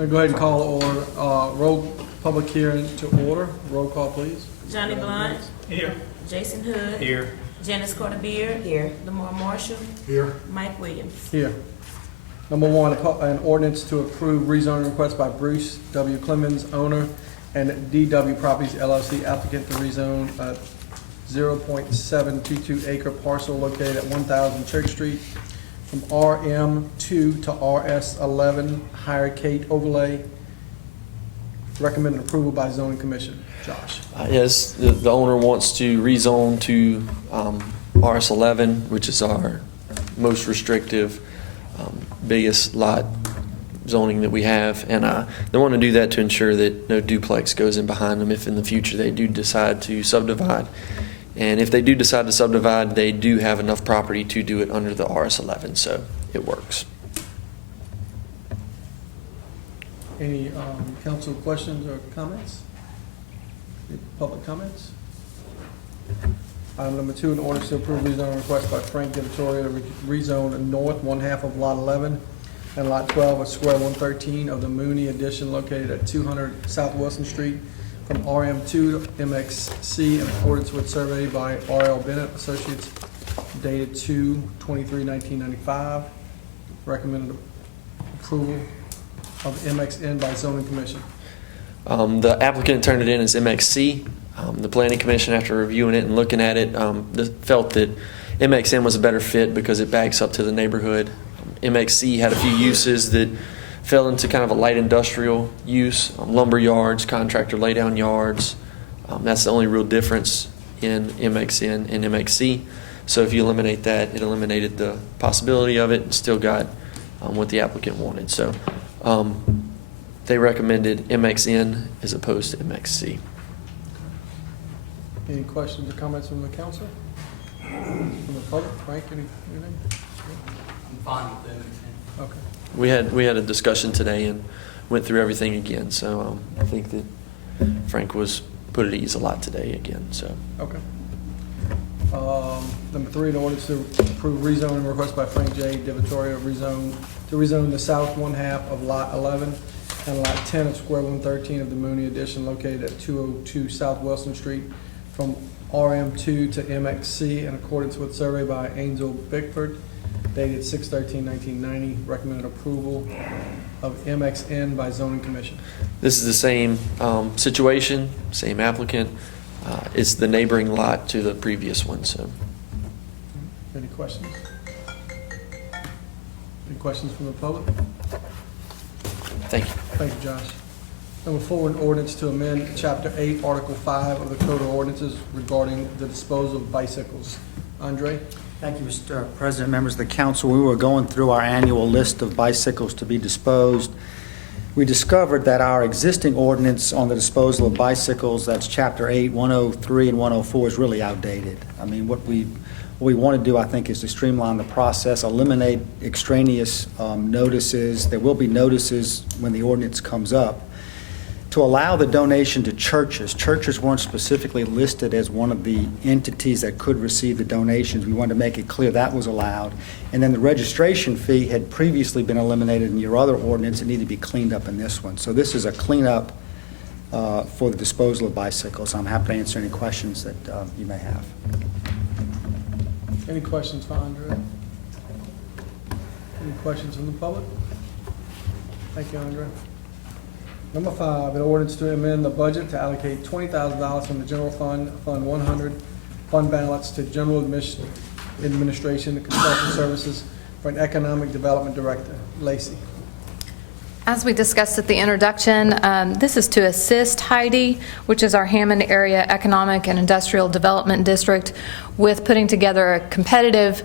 I'll go ahead and call order, roll public hearing to order. Roll call, please. Johnny Blunt. Here. Jason Hood. Here. Janice Carter Beard. Here. Lamar Marshall. Here. Mike Williams. Here. Number one, an ordinance to approve rezoning request by Bruce W. Clemens, owner, and DW Properties LLC applicant to rezone a 0.722 acre parcel located at 1000 Church Street from RM2 to RS11 Higher Kate overlay. Recommended approval by zoning commission. Josh. Yes, the owner wants to rezone to RS11, which is our most restrictive, biggest lot zoning that we have. And they want to do that to ensure that no duplex goes in behind them if in the future they do decide to subdivide. And if they do decide to subdivide, they do have enough property to do it under the RS11, so it works. Any council questions or comments? Any public comments? Item number two, an order to approve rezoning request by Frank Vittoria to rezone north one half of lot 11 and lot 12 of square 113 of the Mooney addition located at 200 South Wilson Street from RM2 to MXC in accordance with survey by R.L. Bennett Associates dated 2/23/1995. Recommended approval of MXN by zoning commission. The applicant turned it in as MXC. The planning commission, after reviewing it and looking at it, felt that MXN was a better fit because it backs up to the neighborhood. MXC had a few uses that fell into kind of a light industrial use, lumber yards, contractor laydown yards. That's the only real difference in MXN and MXC. So if you eliminate that, it eliminated the possibility of it and still got what the applicant wanted. So they recommended MXN as opposed to MXC. Any questions or comments from the council? From the public? Frank, anything? I'm fine with that. Okay. We had a discussion today and went through everything again. So I think that Frank was put at ease a lot today again. So Okay. Number three, an ordinance to approve rezoning request by Frank J. DiVittorio to rezone the south one half of lot 11 and lot 10 of square 113 of the Mooney addition located at 202 South Wilson Street from RM2 to MXC in accordance with survey by Angel Bickford dated 6/13/1990. Recommended approval of MXN by zoning commission. this is the same situation, same applicant. It's the neighboring lot to the previous one. So Any questions? Any questions from the public? thank you. Thank you, Josh. Number four, an ordinance to amend Chapter 8, Article 5 of the Code of Ordinances regarding the disposal of bicycles. Andre? Thank you, Mr. President, members of the council. We were going through our annual list of bicycles to be disposed. We discovered that our existing ordinance on the disposal of bicycles, that's Chapter 8, 103 and 104, is really outdated. I mean, what we want to do, I think, is to streamline the process, eliminate extraneous notices. There will be notices when the ordinance comes up. To allow the donation to churches. Churches weren't specifically listed as one of the entities that could receive the donations. We wanted to make it clear that was allowed. And then the registration fee had previously been eliminated in your other ordinance. It needed to be cleaned up in this one. So this is a cleanup for the disposal of bicycles. I'm happy to answer any questions that you may have. Any questions for Andre? Any questions from the public? Thank you, Andre. Number five, an ordinance to amend the budget to allocate $20,000 from the general fund, Fund 100, fund balance to general administration and consulting services for an economic development director. Lacey. As we discussed at the introduction, this is to assist Heidi, which is our Hammond Area Economic and Industrial Development District, with putting together a competitive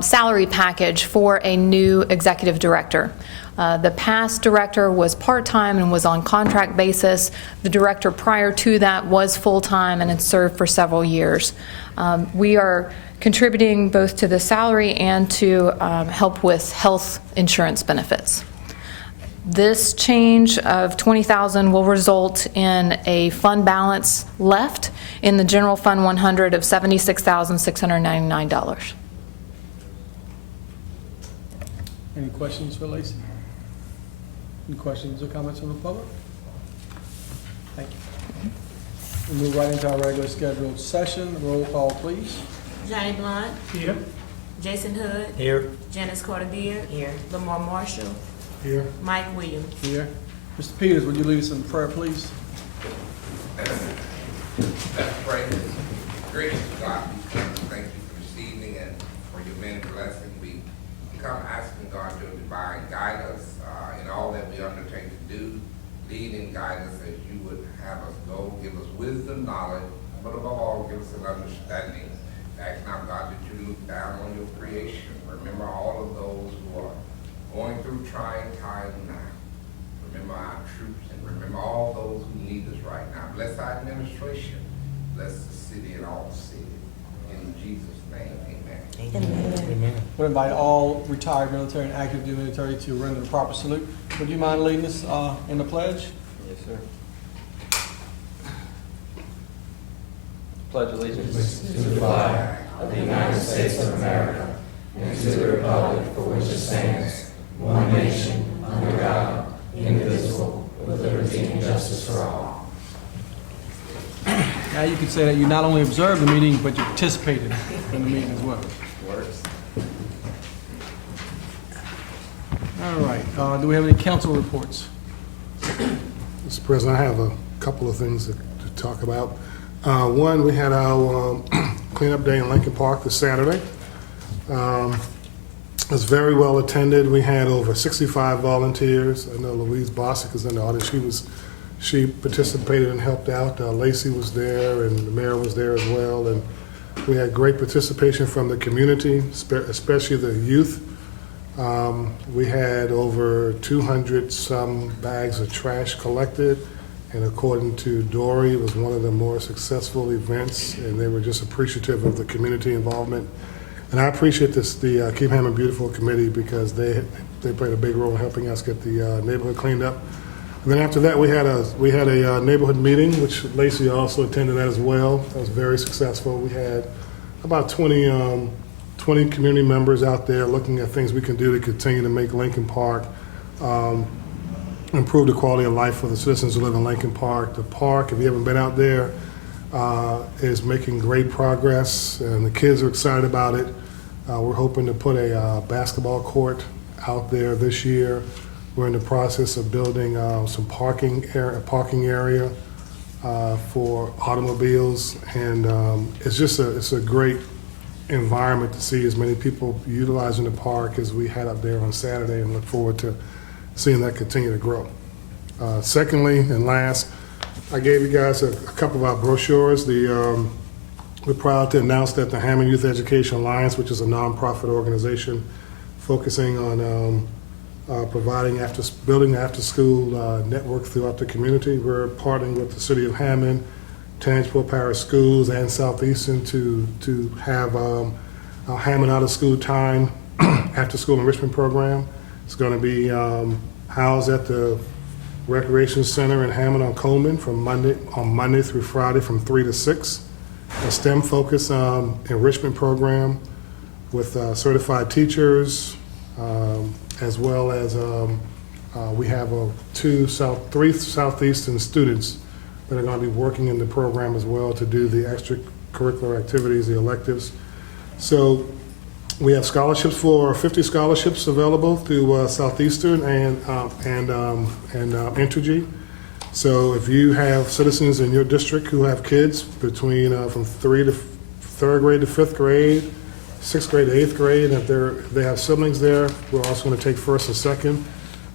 salary package for a new executive director. The past director was part-time and was on contract basis. The director prior to that was full-time and had served for several years. We are contributing both to the salary and to help with health insurance benefits. This change of $20,000 will result in a fund balance left in the general fund 100 of $76,699. Any questions for Lacey? Any questions or comments from the public? Thank you. We move right into our regular scheduled session. Roll call, please. Johnny Blunt. Here. Jason Hood. Here. Janice Carter Beard. Here. Lamar Marshall. Here. Mike Williams. Here. Mr. Peters, would you lead us in prayer, please? Let's pray. Gracious God, we come to thank you for this evening and for your many blessings. We come asking God to divine guide us in all that we undertake to do. Lead and guide us as you would have us go. Give us wisdom, knowledge, but above all, give us an understanding. Ask now, God, that you look down on your creation. Remember all of those who are going through trying times now. Remember our troops and remember all those who need us right now. Bless our administration. Bless the city and all cities. In Jesus' name, amen. We'll invite all retired military and active duty military to render the proper salute. Would you mind leading us in the pledge? Yes, sir. Pledge allegiance To the flag of the United States of America and to the republic for which it stands, one nation, under God, indivisible, with liberty and justice for all. Now you can say that you not only observed the meeting, but you participated in the meeting as well. works. All right. Do we have any council reports? Mr. President, I have a couple of things to talk about. One, we had our cleanup day in Lincoln Park this Saturday. It was very well attended. We had over 65 volunteers. I know Louise Bosick is in the audience. She participated and helped out. Lacey was there and the mayor was there as well. And we had great participation from the community, especially the youth. We had over 200 some bags of trash collected. And according to Dory, it was one of the more successful events, and they were just appreciative of the community involvement. And I appreciate the Keep Hammond Beautiful Committee because they played a big role in helping us get the neighborhood cleaned up. And then after that, we had a neighborhood meeting, which Lacey also attended that as well. That was very successful. We had about 20 community members out there looking at things we can do to continue to make Lincoln Park improve the quality of life for the citizens who live in Lincoln Park. The park, if you haven't been out there, is making great progress, and the kids are excited about it. We're hoping to put a basketball court out there this year. We're in the process of building some parking area for automobiles, and it's a great environment to see as many people utilizing the park as we had up there on Saturday, and look forward to seeing that continue to grow. Secondly and last, I gave you guys a couple of our brochures. We're proud to announce that the Hammond Youth Education Alliance, which is a nonprofit organization focusing on building an after-school network throughout the community. We're partnering with the City of Hammond, Tangipahoa Parish Schools, and Southeastern to have a Hammond Out of School Time after-school enrichment program. It's going to be housed at the Recreation Center in Hammond on Coleman on Monday through Friday from 3 to 6. A STEM-focused enrichment program with certified teachers, as well as we have three Southeastern students that are going to be working in the program as well to do the extracurricular activities, the electives. So we have scholarships 50 scholarships available through Southeastern and Entergy. So if you have citizens in your district who have kids between from 3rd grade to 5th grade, 6th grade to 8th grade, and if they have siblings there, we're also going to take 1st and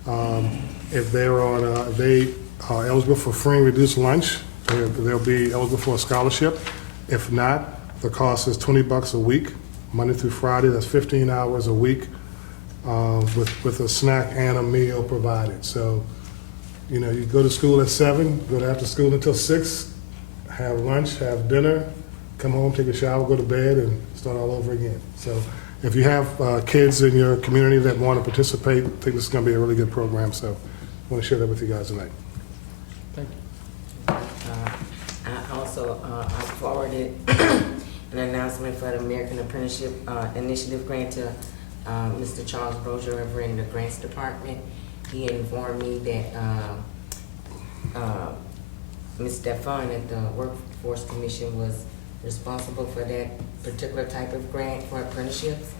2nd. If they are eligible for free and reduced lunch, they'll be eligible for a scholarship. If not, the cost is $20 a week. Monday through Friday, that's 15 hours a week with a snack and a meal provided. So, you go to school at 7, go to after school until 6, have lunch, have dinner, come home, take a shower, go to bed, and start all over again. So if you have kids in your community that want to participate, I think this is going to be a really good program. So I want to share that with you guys tonight. Thank you. I also forwarded an announcement for the American Apprenticeship Initiative grant to Mr. Charles Brozier over in the Grants Department. he informed me that, Ms. Stefan at the Workforce Commission was responsible for that particular type of grant for apprenticeships.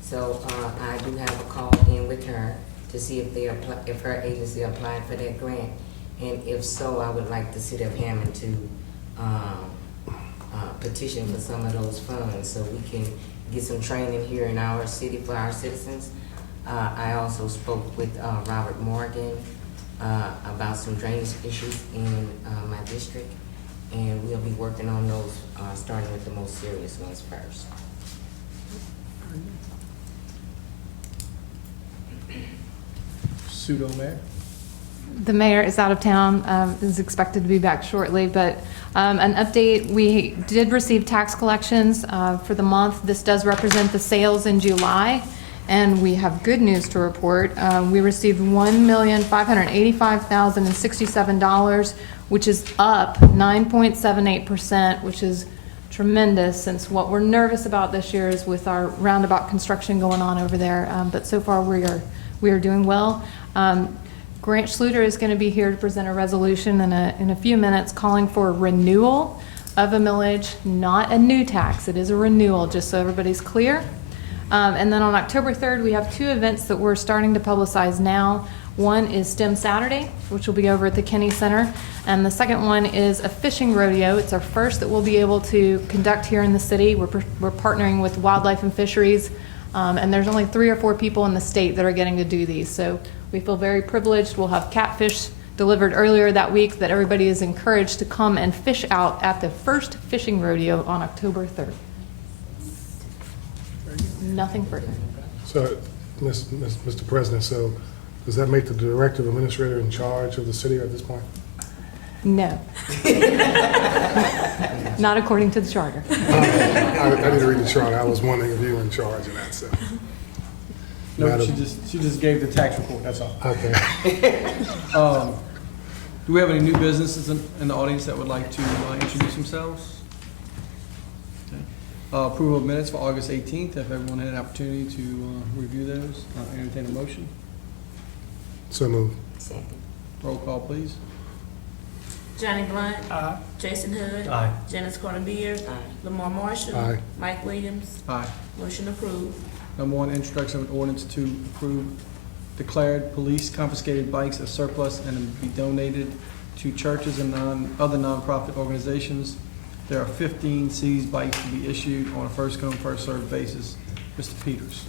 So, I do have a call in with her to see if if her agency applied for that grant. And if so, I would like the city of Hammond to, petition for some of those funds so we can get some training here in our city for our citizens. I also spoke with Robert Morgan about some drainage issues in my district, and we'll be working on those, starting with the most serious ones first. Pseudo mayor. The mayor is out of town, is expected to be back shortly, but an update, we did receive tax collections for the month. This does represent the sales in July, and we have good news to report. We received $1,585,067, which is up 9.78%, which is tremendous, since what we're nervous about this year is with our roundabout construction going on over there. But so far, we are doing well. Grant Schluter is going to be here to present a resolution in a few minutes calling for a renewal of a millage, not a new tax. It is a renewal, just so everybody's clear. And then on October 3rd, we have 2 events that we're starting to publicize now. One is STEM Saturday, which will be over at the Kenny Center. And the second one is a fishing rodeo. It's our first that we'll be able to conduct here in the city. We're partnering with Wildlife and Fisheries. And there's only 3 or 4 people in the state that are getting to do these. So we feel very privileged. We'll have catfish delivered earlier that week that everybody is encouraged to come and fish out at the first fishing rodeo on October 3rd. Nothing further. So, Mr. President, so does that make the director of administrator in charge of the city at this point? No. Not according to the charter. I didn't read the charter. I was wondering if you were in charge of that, so. No, Madam- she just gave the tax report, that's all. Okay. Do we have any new businesses in the audience that would like to introduce themselves? Okay. Approval of minutes for August 18th, if everyone had an opportunity to review those. Entertain a motion. So moved. Second. Roll call, please. Johnny Blunt. Jason Hood. Aye. Janice Carter Beard. Aye. Lamar Marshall. Aye. Mike Williams. Aye. Motion approved. Number 1, introduction of an ordinance to approve declared police confiscated bikes as surplus and be donated to churches and other nonprofit organizations. There are 15 seized bikes to be issued on a first-come, first-served basis. Mr. Peters.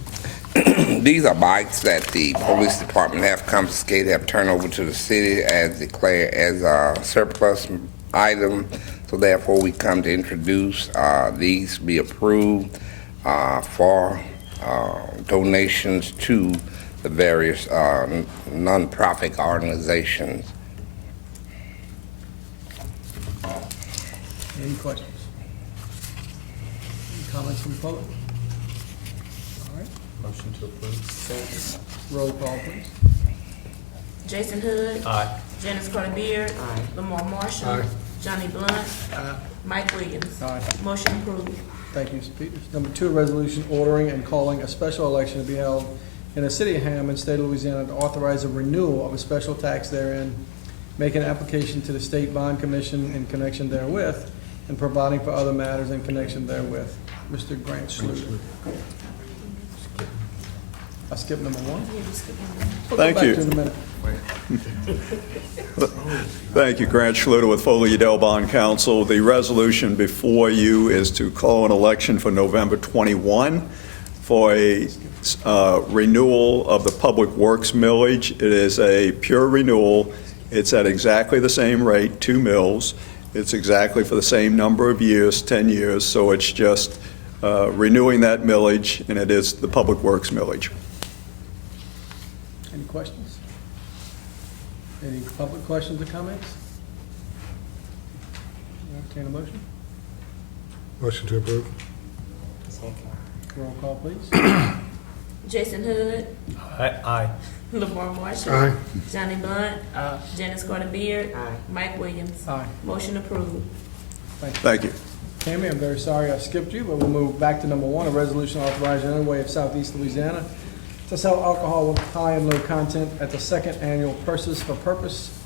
These are bikes that the police department have confiscated, have turned over to the city as declared as a surplus item. So therefore, we come to introduce these be approved for donations to the various nonprofit organizations. Any questions? Any comments from the public? All right, Motion to approve. Second. roll call, please. Jason Hood. Aye. Janice Carter Beard. Aye. Lamar Marshall. Aye. Johnny Blunt. Mike Williams. Aye. Motion approved. Thank you, Mr. Peters. Number 2, a resolution ordering and calling a special election to be held in the city of Hammond, state of Louisiana, to authorize a renewal of a special tax therein, make an application to the State Bond Commission in connection therewith, and providing for other matters in connection therewith. Mr. Grant Schluter. I skipped number 1. We'll go Thank back you. to it in a minute. Thank you, Grant Schluter with Foley Udell Bond Council. The resolution before you is to call an election for November 21 for a renewal of the Public Works millage. It is a pure renewal. It's at exactly the same rate, 2 mills. It's exactly for the same number of years, 10 years, so it's just renewing that millage, and it is the Public Works millage. Any questions? Any public questions or comments? Entertain a motion. Motion to approve. Second. Roll call, please. Jason Hood. Aye. Lamar Marshall. Aye. Johnny Blunt. Janice Carter Beard. Aye. Mike Williams. Aye. Motion approved. Thank you. Tammy, I'm very sorry I skipped you, but we'll move back to number 1, a resolution authorizing the Underway of Southeast Louisiana to sell alcohol with high and low content at the second annual Purses for Purpose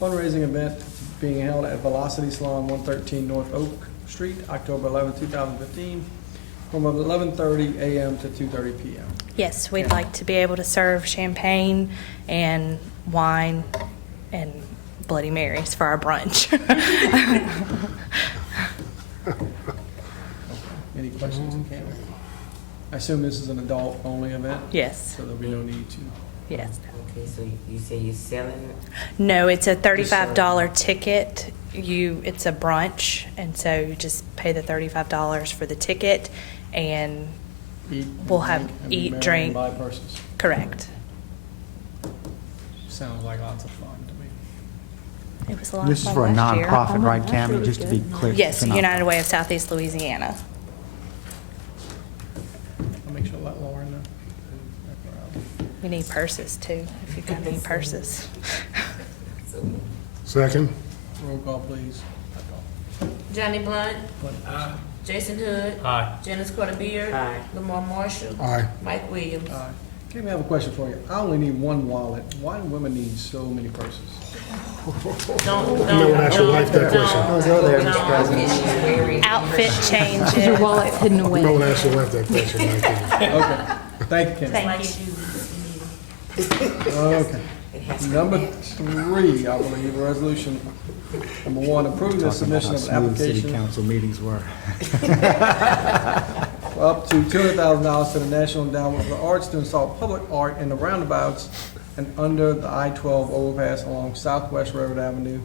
fundraising event being held at Velocity Salon, 113 North Oak Street, October 11, 2015, from 11:30 a.m. to 2:30 p.m. Yes, we'd like to be able to serve champagne and wine and Bloody Marys for our brunch. Any questions, Cameron? I assume this is an adult-only event, Yes, so there'll be no need to. yes. Okay, so you say you're selling it? No, it's a $35 ticket. It's a brunch, and so you just pay the $35 for the ticket, and Eat, We'll have and be eat, merry drink. and buy purses. correct. Sounds like lots of fun to me. It was a lot of This is fun for a last year. nonprofit, right, Cameron? Just to be clear. Yes, it's a non- United Way of Southeast Louisiana. I'll make sure to let Lauren know. We need purses too, if you got any purses. Second? Roll call, please. Johnny Blunt. Jason Hood. Aye. Janice Carter Beard. Aye. Lamar Marshall. Aye. Mike Williams. Aye. Okay, we have a question for you. I only need one wallet. Why do women need so many purses? Don't, No one asked your wife that question. Don't go there, Mr. President. Outfit changes. Is your wallet hidden away? No one asked your wife that question, right there. Okay, thank you, Ken. Thank you. Okay. Number 3, I believe, resolution number 1, approving the Talking about submission how of an smooth city application council meetings were. for up to $200,000 to the National Endowment for the Arts to install public art in the roundabouts and under the I-12 overpass along Southwest Railroad Avenue.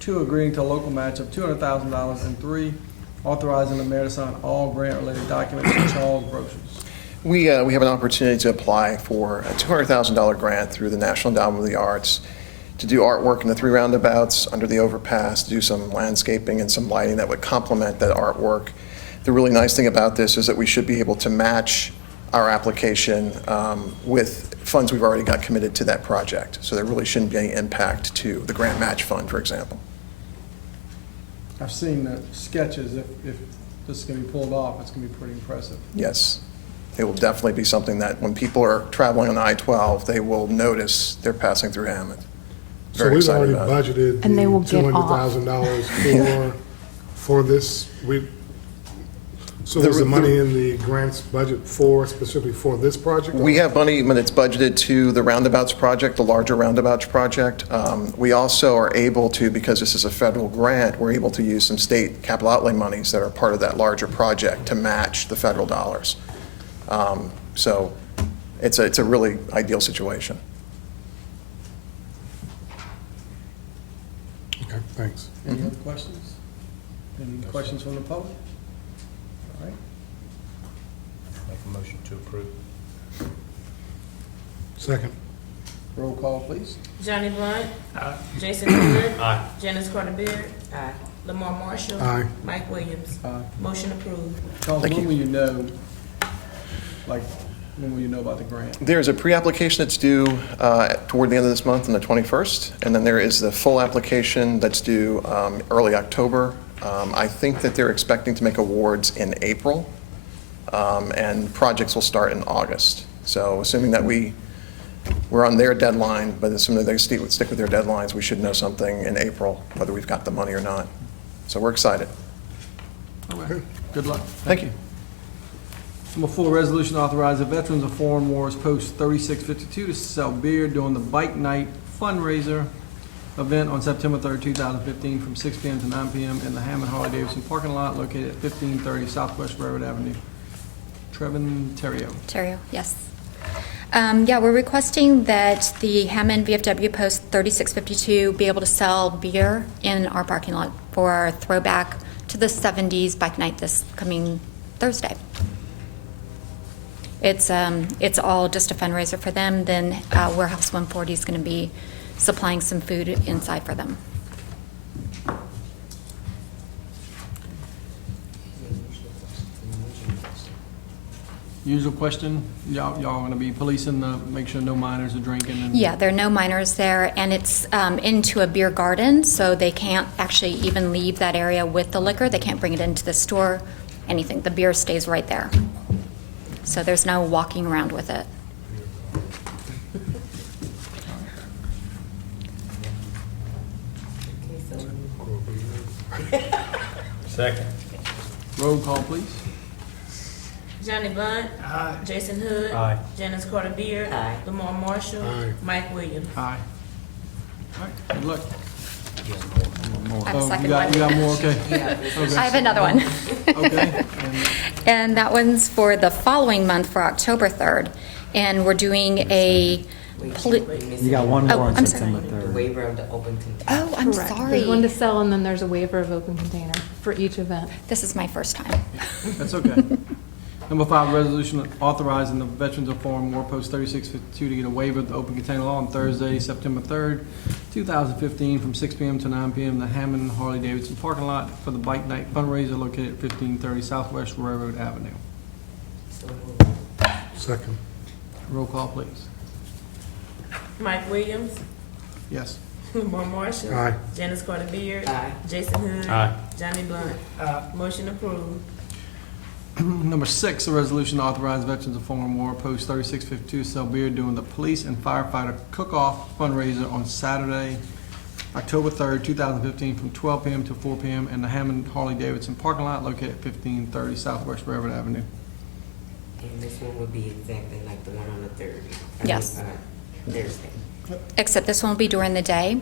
2, agreeing to a local match of $200,000, and 3, authorizing the mayor to sign all grant-related documents to Charles Brochus. We have an opportunity to apply for a $200,000 grant through the National Endowment of the Arts to do artwork in the 3 roundabouts under the overpass, do some landscaping and some lighting that would complement that artwork. The really nice thing about this is that we should be able to match our application with funds we've already got committed to that project. So there really shouldn't be any impact to the grant match fund, for example. I've seen the sketches. If this is going to be pulled off, it's going to be pretty impressive. Yes, it will definitely be something that when people are traveling on I-12, they will notice they're passing through Hammond. So Very we've excited already about it. budgeted the And they will get off. $200,000 for this. So is the money in the grants budget specifically for this project? We have money that's budgeted to the roundabouts project, the larger roundabouts project. We also are able to, because this is a federal grant, we're able to use some state capital outlay monies that are part of that larger project to match the federal dollars. So it's a really ideal situation. Okay, thanks. Any other questions? Any questions from the public? All right. Make a motion to approve. Second? Roll call, please. Johnny Blunt. Jason Hood. Aye. Janice Carter Beard. Aye. Lamar Marshall. Aye. Mike Williams. Aye. Motion approved. Charles, Thank when you. will you know, when will you know about the grant? There's a pre-application that's due toward the end of this month on the 21st, and then there is the full application that's due early October. I think that they're expecting to make awards in April, and projects will start in August. So assuming that we're on their deadline, but assuming that they stick with their deadlines, we should know something in April, whether we've got the money or not. So we're excited. Okay. Good luck. Thank you. Number 4, resolution authorizing Veterans of Foreign Wars Post 3652 to sell beer during the Bike Night fundraiser event on September 3rd, 2015, from 6 p.m. to 9 p.m. in the Hammond Harley-Davidson parking lot located at 1530 Southwest Railroad Avenue. Trevin Terrio. Terrio, yes. Yeah, we're requesting that the Hammond VFW Post 3652 be able to sell beer in our parking lot for our throwback to the 70s Bike Night this coming Thursday. It's all just a fundraiser for them. Then Warehouse 140 is going to be supplying some food inside for them. Usual question, y'all going to be policing make sure no minors are drinking? And Yeah, there are no minors there, and it's into a beer garden, so they can't actually even leave that area with the liquor. They can't bring it into the store, anything. The beer stays right there. So there's no walking around with it. Second. Roll call, please. Johnny Blunt. Jason Hood. Aye. Janice Carter Beard. Aye. Lamar Marshall. Aye. Mike Williams. Aye. All right, good luck. I have a Oh, second you got one. more, okay. I have another one. Okay. And that one's for the following month, for October 3rd. And we're doing a, You got one more on I'm September The 3rd. waiver of the open container. oh, I'm Correct. sorry. There's one to sell, and then there's a waiver of open container for each event. This is my first time. That's okay. Number 5, resolution authorizing the Veterans of Foreign War Post 3652 to get a waiver of the open container law on Thursday, September 3rd, 2015, from 6 p.m. to 9 p.m. in the Hammond Harley Davidson parking lot for the Bike Night fundraiser located at 1530 Southwest Railroad Avenue. So moved. Second. Roll call, please. Mike Williams. Yes. Lamar Marshall. Aye. Janice Carter Beard. Aye. Jason Hood. Aye. Johnny Blunt. Motion approved. Number 6, a resolution to authorize Veterans of Foreign War Post 3652 to sell beer during the police and firefighter cook-off fundraiser on Saturday, October 3rd, 2015, from 12 p.m. to 4 p.m. in the Hammond Harley Davidson parking lot located at 1530 Southwest Railroad Avenue. And this one would be exactly like the one on the 3rd. Yes. Thursday. Except this one will be during the day,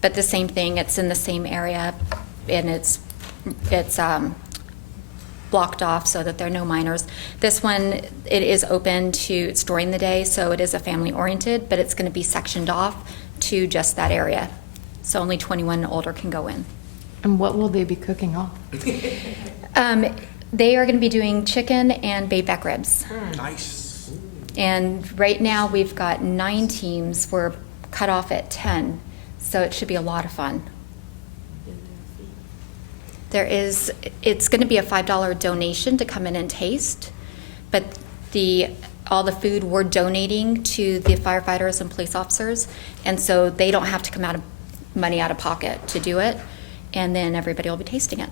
but the same thing, it's in the same area, and it's blocked off so that there are no minors. This one, it is open to, it's during the day, so it is a family-oriented, but it's going to be sectioned off to just that area. So only 21 and older can go in. And what will they be cooking off? They are going to be doing chicken and baked back ribs. Nice. And right now, we've got 9 teams. We're cut off at 10, so it should be a lot of fun. It's going to be a $5 donation to come in and taste, but all the food we're donating to the firefighters and police officers, and so they don't have to come money out of pocket to do it, and then everybody will be tasting it.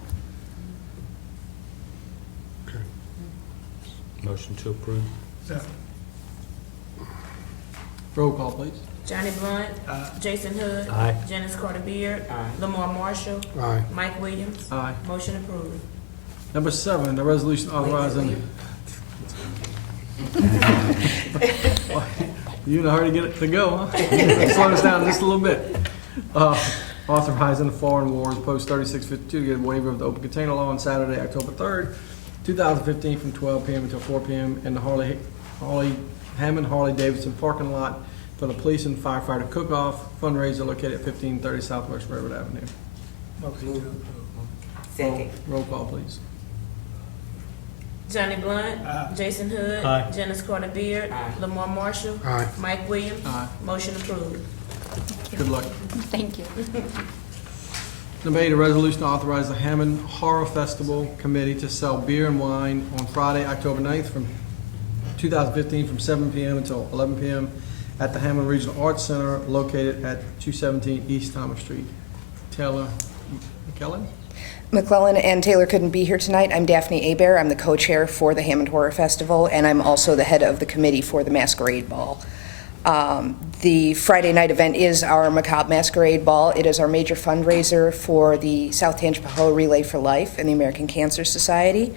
Okay. Motion to approve. Roll call, please. Johnny Blunt. Jason Hood. Aye. Janice Carter Beard. Aye. Lamar Marshall. Aye. Mike Williams. Aye. Motion approved. Number 7, the resolution authorizing. You in a hurry to get it to go, huh? Slow us down just a little bit. Authorizing the Foreign Wars Post 3652 to get a waiver of the open container law on Saturday, October 3rd, 2015, from 12 p.m. until 4 p.m. in the Hammond Harley Davidson parking lot for the police and firefighter cook-off fundraiser located at 1530 Southwest Railroad Avenue. Second. Roll call, please. Johnny Blunt. Jason Hood. Aye. Janice Carter Beard. Aye. Lamar Marshall. Aye. Mike Williams. Aye. Motion approved. Good luck. Thank you. Number 8, a resolution to authorize the Hammond Horror Festival Committee to sell beer and wine on Friday, October 9th, from 2015, from 7 p.m. until 11 p.m. at the Hammond Regional Arts Center located at 217 East Thomas Street. Taylor McKellen? McClellan and Taylor couldn't be here tonight. I'm Daphne Abear. I'm the co-chair for the Hammond Horror Festival, and I'm also the head of the committee for the Masquerade Ball. The Friday night event is our Macabre Masquerade Ball. It is our major fundraiser for the South Tangipahoa Relay for Life and the American Cancer Society.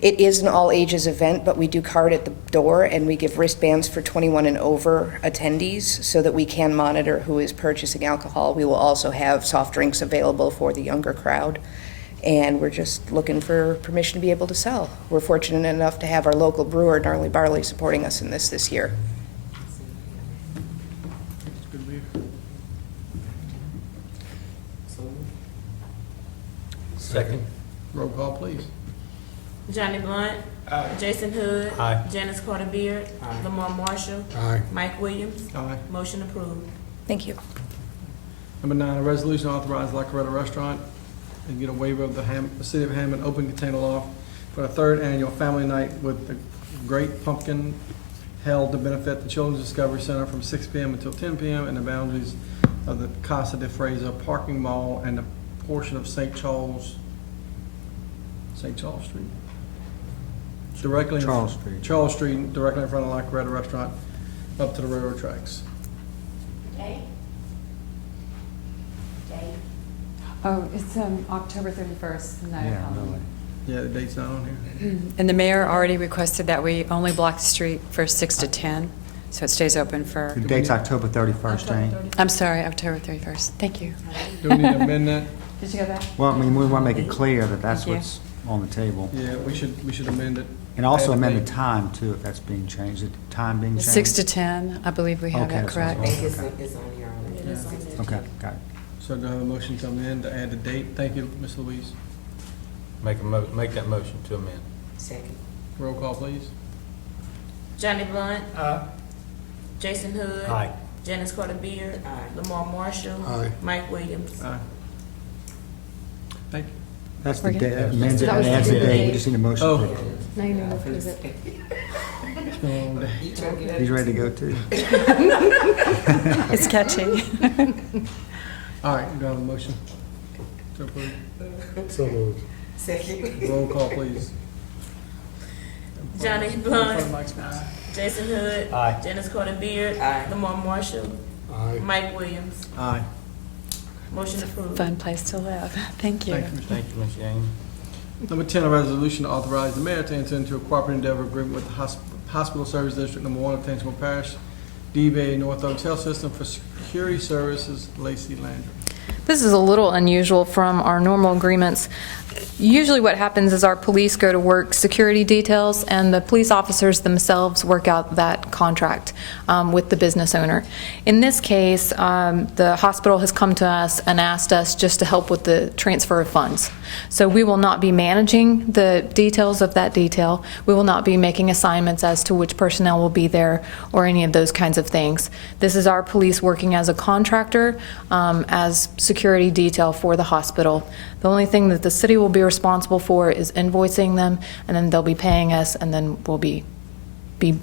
It is an all-ages event, but we do card at the door, and we give wristbands for 21 and over attendees so that we can monitor who is purchasing alcohol. We will also have soft drinks available for the younger crowd, and we're just looking for permission to be able to sell. We're fortunate enough to have our local brewer, Gnarly Barley, supporting us in this year. Good beer. So moved. Second. Roll call, please. Johnny Blunt. Jason Hood. Aye. Janice Carter Beard. Aye. Lamar Marshall. Aye. Mike Williams. Aye. Motion approved. Thank you. Number 9, a resolution to authorize La Coretta Restaurant and get a waiver of the City of Hammond open container law for the 3rd annual family night with the Great Pumpkin held to benefit the Children's Discovery Center from 6 p.m. until 10 p.m. in the boundaries of the Casa de Fresa parking mall and a portion of St. Charles Street. Directly in Charles Street. Charles Street, directly in front of La Coretta Restaurant, up to the railroad tracks. Oh, it's October 31st, the night of Yeah, Halloween. really. Yeah, the date's not on here. And the mayor already requested that we only block the street for 6 to 10, so it stays open for, The date's October 31st, Jane. I'm sorry, October 31st. Thank you. Do we need to amend that? Did you go back? Well, I mean, we want to make it clear that that's Thank you. what's on the table. Yeah, we should amend it. And also Add amend date. the time, too, if that's being changed. Is the time being changed? 6 to 10, I believe we have Okay, it that's correct. I think it's Okay. it's on here already. Yeah. Okay, got it. So do I have a motion to amend to add the date? Thank you, Ms. Louise. Make that motion to amend. Second. Roll call, please. Johnny Blunt. Jason Hood. Aye. Janice Carter Beard. Aye. Lamar Marshall. Aye. Mike Williams. Aye. Thank you. That's the We're date, good. amend it, That was adds the the date. We date. just need a motion. Oh. to approve. Now you need to approve it. It's been a long day. He's ready to go, too. It's catchy. All right, do I have a motion to approve? So moved. Second. Roll call, please. Johnny Blunt. Jason Hood. Aye. Janice Carter Beard. Aye. Lamar Marshall. Aye. Mike Williams. Aye. Motion approved. Fun place to live. Thank you. Thank you, Mr. Thank you, Ms. Yang. Number 10, a resolution to authorize the mayor to enter into a cooperative endeavor agreement with the Hospital Service District Number 1 of Tangipahoa Parish, DBA North Oaks Health System for security services, Lacey Landry. This is a little unusual from our normal agreements. Usually what happens is our police go to work security details, and the police officers themselves work out that contract with the business owner. In this case, the hospital has come to us and asked us just to help with the transfer of funds. So we will not be managing the details of that detail. We will not be making assignments as to which personnel will be there or any of those kinds of things. This is our police working as a contractor, as security detail for the hospital. The only thing that the city will be responsible for is invoicing them, and then they'll be paying us, and then we'll be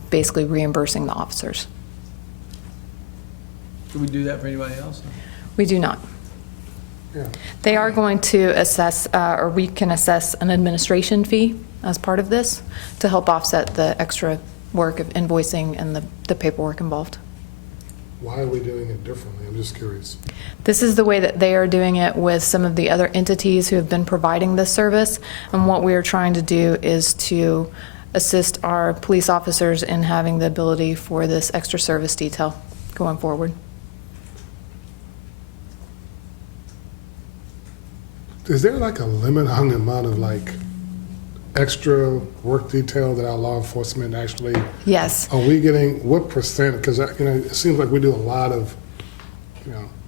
basically reimbursing the officers. Do we do that for anybody else? We do not. Yeah. They are going to assess, or we can assess an administration fee as part of this to help offset the extra work of invoicing and the paperwork involved. Why are we doing it differently? I'm just curious. This is the way that they are doing it with some of the other entities who have been providing this service, and what we are trying to do is to assist our police officers in having the ability for this extra service detail going forward. Is there like a limit on the amount of like extra work detail that our law enforcement actually, Yes. are we getting, what percent? Because, it seems like we do a lot of,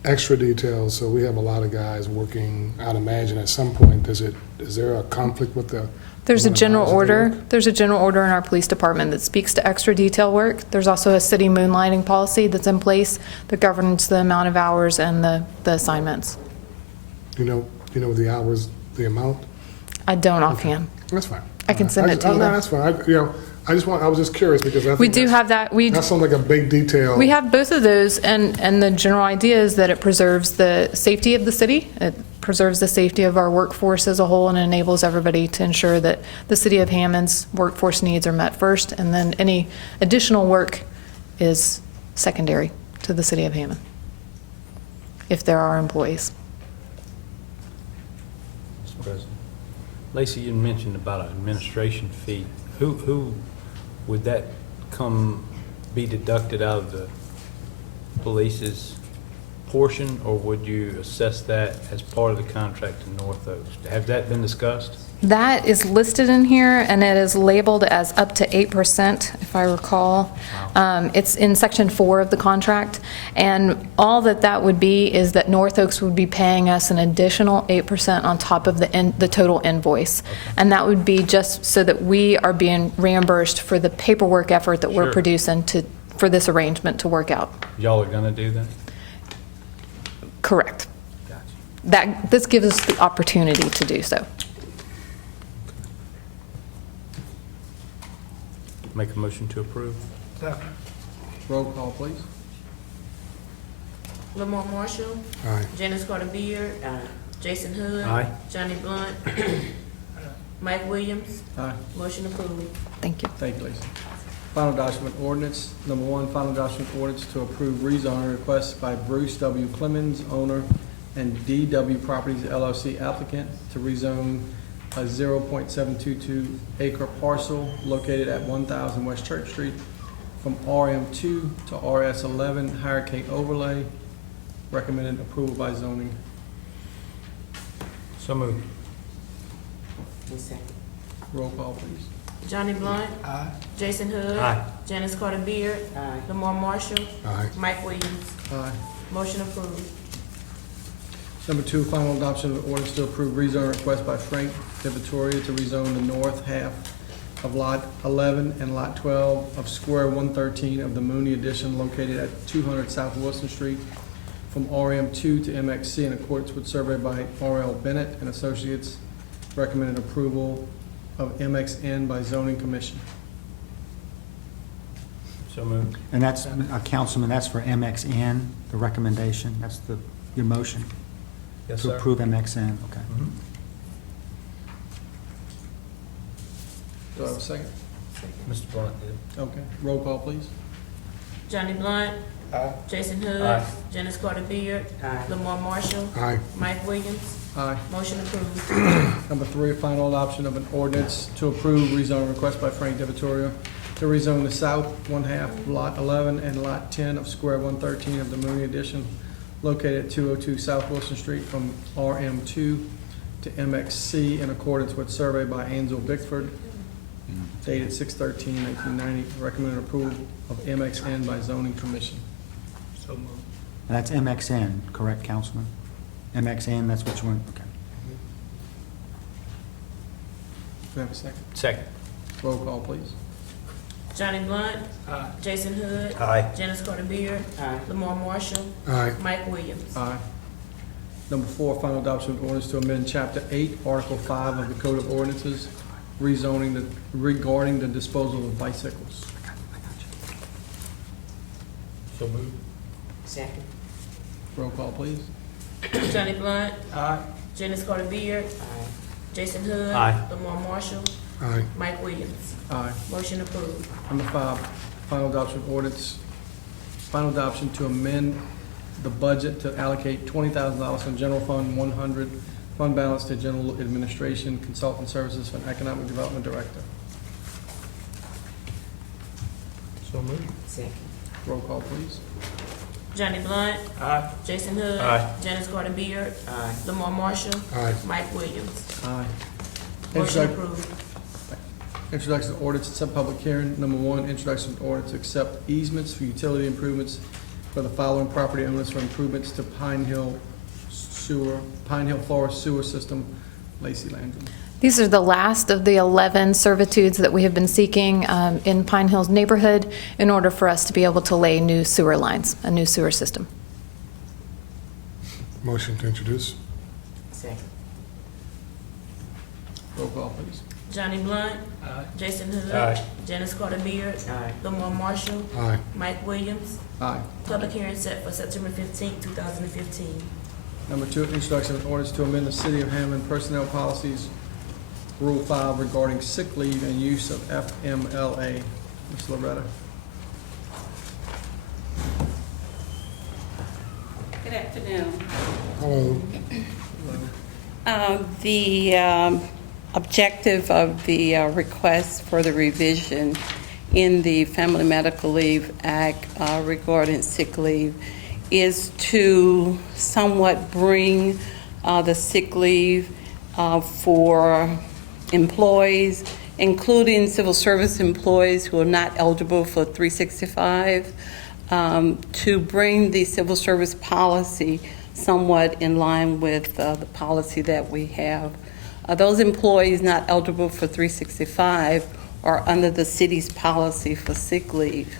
extra details, so we have a lot of guys working. I'd imagine at some point, is there a conflict with the? There's a amount of general hours that they order. work? There's a general order in our police department that speaks to extra detail work. There's also a city moonlighting policy that's in place that governs the amount of hours and the assignments. You know the hours, the amount? I don't offhand. That's fine. I can send it to you, No, though. that's fine. I was just curious because I think We do have that. that sounds like a big detail. We have both of those, and the general idea is that it preserves the safety of the city. It preserves the safety of our workforce as a whole and enables everybody to ensure that the city of Hammond's workforce needs are met first, and then any additional work is secondary to the city of Hammond, if there are employees. Mr. President. Lacey, you mentioned about an administration fee. Who would that be deducted out of the police's portion, or would you assess that as part of the contract to North Oaks? Have that been discussed? That is listed in here, and it is labeled as up to 8%, if I recall. It's in Section 4 of the contract, and all that would be is that North Oaks would be paying us an additional 8% on top of the total invoice. Okay. And that would be just so that we are being reimbursed for the paperwork effort that we're producing for this arrangement to work out. Y'all are going to do that? Correct. Gotcha. This gives us the opportunity to do so. Make a motion to approve. Roll call, please. Lamar Marshall. Aye. Janice Carter Beard. Jason Hood. Aye. Johnny Blunt. Mike Williams. Aye. Motion approved. Thank you. Thank you, Lacey. Final document ordinance. Number 1, final document ordinance to approve rezoning request by Bruce W. Clemens, owner, and DW Properties LLC applicant to rezone a 0.722 acre parcel located at 1000 West Church Street from RM2 to RS11 Higher K overlay. Recommended approval by zoning. So moved. Second. Roll call, please. Johnny Blunt. Aye. Jason Hood. Aye. Janice Carter Beard. Aye. Lamar Marshall. Aye. Mike Williams. Aye. Motion approved. Number 2, final adoption of ordinance to approve rezone request by Frank de Vittoria to rezone the north half of Lot 11 and Lot 12 of Square 113 of the Mooney Addition located at 200 South Wilson Street from RM2 to MXC in accordance with survey by RL Bennett and Associates. Recommended approval of MXN by zoning commission. So moved. And that's, Councilman, that's for MXN, the recommendation, that's your motion? Yes, To sir. approve MXN, okay. Mhm. Do I have a second? Mr. Blunt did. Okay. Roll call, please. Johnny Blunt. Aye. Jason Hood. Aye. Janice Carter Beard. Aye. Lamar Marshall. Aye. Mike Williams. Aye. Motion approved. Number 3, final adoption of an ordinance to approve rezone request by Frank de Vittoria to rezone the south one half of Lot 11 and Lot 10 of Square 113 of the Mooney Addition located at 202 South Wilson Street from RM2 to MXC in accordance with survey by Ansel Bickford dated 6/13/1990. Recommended approval of MXN by zoning commission. So moved. And that's MXN, correct, Councilman? MXN, that's what you want, okay. Do I have a second? Second. Roll call, please. Johnny Blunt. Jason Hood. Aye. Janice Carter Beard. Aye. Lamar Marshall. Aye. Mike Williams. Aye. Number 4, final adoption of ordinance to amend Chapter 8, Article 5 of the Code of Ordinances, rezoning regarding the disposal of bicycles. So moved. Second. Roll call, please. Johnny Blunt. Aye. Janice Carter Beard. Aye. Jason Hood. Aye. Lamar Marshall. Aye. Mike Williams. Aye. Motion approved. Number 5, final adoption of ordinance, final adoption to amend the budget to allocate $20,000 from general fund 100 fund balance to general administration consultant services for an economic development director. So moved. Second. Roll call, please. Johnny Blunt. Aye. Jason Hood. Aye. Janice Carter Beard. Aye. Lamar Marshall. Aye. Mike Williams. Aye. Motion approved. Introduction of ordinance and set public hearing. Number 1, introduction of ordinance to accept easements for utility improvements for the following property owners for improvements to Pine Hill Forest Sewer System. Lacey Landrum. These are the last of the 11 servitudes that we have been seeking in Pine Hills neighborhood in order for us to be able to lay new sewer lines, a new sewer system. Motion to introduce. Second. Roll call, please. Johnny Blunt. Jason Hood. Aye. Janice Carter Beard. Aye. Lamar Marshall. Aye. Mike Williams. Aye. Public hearing set for September 15, 2015. Number 2, introduction of ordinance to amend the City of Hammond Personnel Policies, Rule 5 regarding sick leave and use of FMLA. Ms. Loretta. Good afternoon. Hello. The objective of the request for the revision in the Family Medical Leave Act regarding sick leave is to somewhat bring the sick leave for employees, including civil service employees who are not eligible for 365, to bring the civil service policy somewhat in line with the policy that we have. Those employees not eligible for 365 are under the city's policy for sick leave.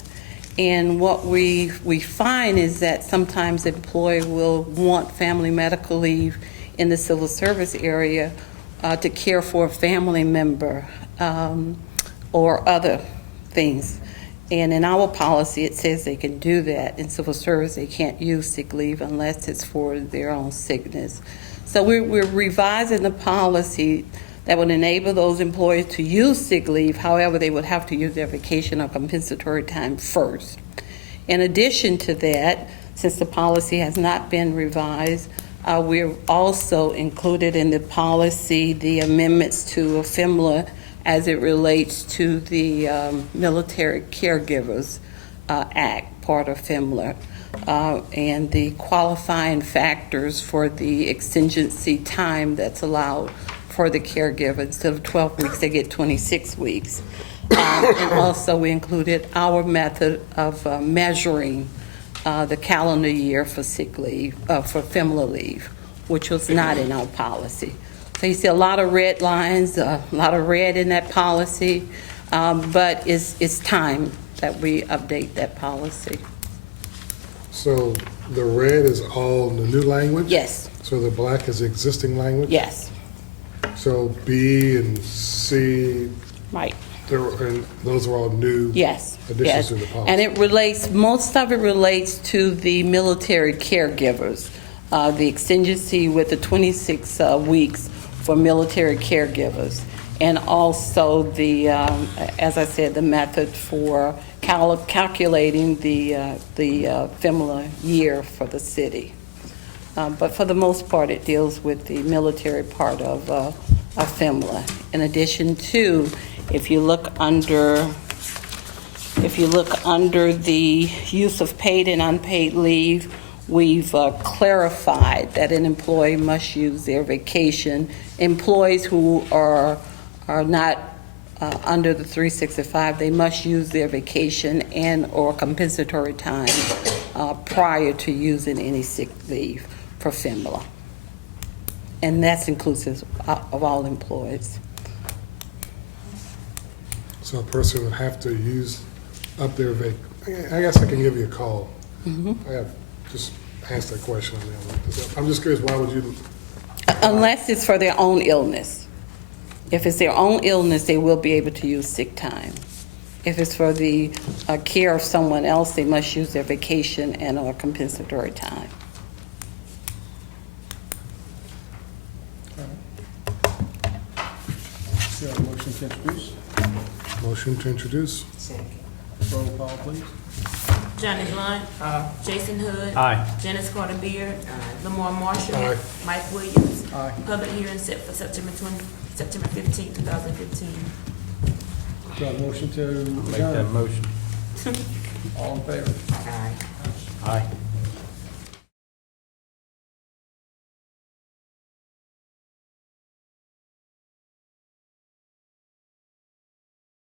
And what we find is that sometimes an employee will want family medical leave in the civil service area to care for a family member or other things. And in our policy, it says they can do that. In civil service, they can't use sick leave unless it's for their own sickness. So we're revising the policy that would enable those employees to use sick leave. However, they would have to use their vacation or compensatory time first. In addition to that, since the policy has not been revised, We've also included in the policy the amendments to FMLA as it relates to the Military Caregivers Act, part of FMLA, and the qualifying factors for the exigency time that's allowed for the caregiver. Instead of 12 weeks, they get 26 weeks. And also we included our method of measuring the calendar year for sick leave, for FMLA leave, which was not in our policy. So you see a lot of red lines, a lot of red in that policy, but it's time that we update that policy. So the red is all the new language? Yes. So the black is existing language? Yes. So B and C, Right. and those are all new Yes. additions Yes. to the policy? And it relates, most of it relates to the military caregivers, the exigency with the 26 weeks for military caregivers, and also the, as I said, the method for calculating the FMLA year for the city. But for the most part, it deals with the military part of FMLA. In addition to, if you look under the use of paid and unpaid leave, we've clarified that an employee must use their vacation. Employees who are not under the 365, they must use their vacation and or compensatory time prior to using any sick leave for FMLA. And that's inclusive of all employees. So a person would have to use up their I guess I can give you a call. I have just asked that question on that. I'm just curious, why would you? Unless it's for their own illness. If it's their own illness, they will be able to use sick time. If it's for the care of someone else, they must use their vacation and or compensatory time. Do you have a motion to introduce? Motion to introduce. Roll call, please. Johnny Blunt. Jason Hood. Aye. Janice Carter Beard. Lamar Marshall. Aye. Mike Williams. Aye. Public hearing set for September 15, 2015. Do I have a motion to Make that adjourn? motion. All in favor? Aye. Aye.